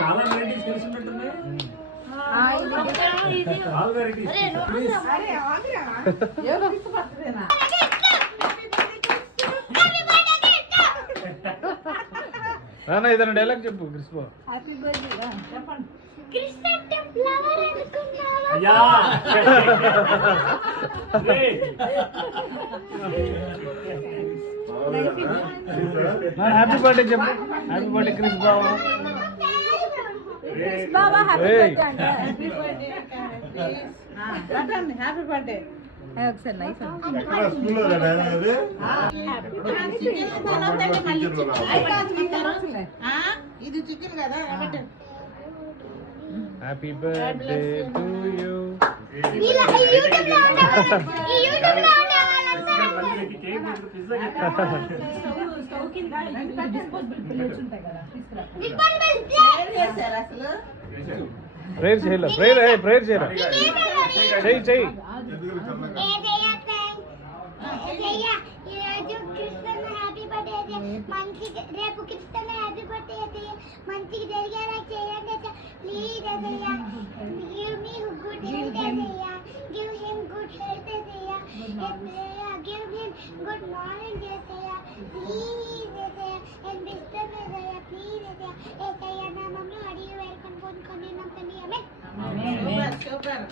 చాలా వెరైటీస్ తెలిసినట్టున్నాయి. ఏదైనా డైలాగ్ చెప్పు క్రిస్పో. హ్యాపీ బర్త్డే చెప్పు. హ్యాపీ బర్త్డే క్రిస్ బాబా. Happy birthday. ఒకసారి నైస్ ఇది చికెన్ కదా. Happy birthday to you. Prayer చేయలే. ప్రేయర్ చేయరా. చెయ్యి చెయ్యి. రేపు క్రిస్టన్ హ్యాపీ బర్త్డే అయ్యా, మంచిగా జరిగేలా చేయండి ప్లీజ్ అయ్యా. గివ్ మీ గుడ్ హెల్త్ అయ్యా, గివ్ హిమ్ గుడ్ హెల్త్ అయ్యా, గివ్ హిమ్ గుడ్ మార్నింగ్ అయ్యా ప్లీజ్ అయ్యా. అండ్ బిస్టర్ అయ్యా ప్లీజ్ అయ్యా. ఏసయ్యా నామంలో అడిగి వేడుకొని పొందుకొని నమ్మకండి. ఆమేన్. సూపర్.